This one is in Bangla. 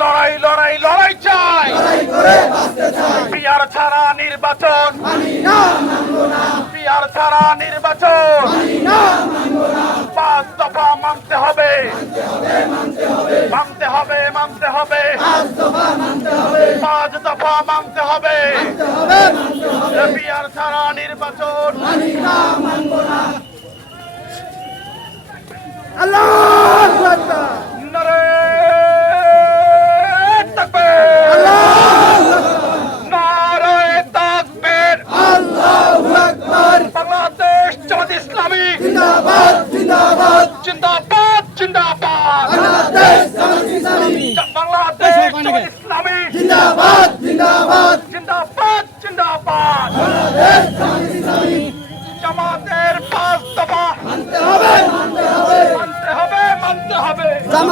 লড়াই লড়াই লড়াই চাই, পিয়ার ছাড়া নির্বাচন, পিয়ার ছাড়া নির্বাচন, 5 দফা মানতে হবে, মানতে হবে, মানতে হবে, 5 দফা মানতে হবে, পিয়ার ছাড়া নির্বাচন। আল্লাহু আকবার, নারে তাকবীর, নারে তাকবীর, আল্লাহু আকবার, বাংলাদেশ জামাত ইসলামী জিন্দাবাদ জিন্দাবাদ, জিন্দাবাদ জিন্দাবাদ, বাংলাদেশ জামাত ইসলামী বাংলাদেশ জামাত ইসলামী জিন্দাবাদ জিন্দাবাদ, জিন্দাবাদ জিন্দাবাদ, বাংলাদেশ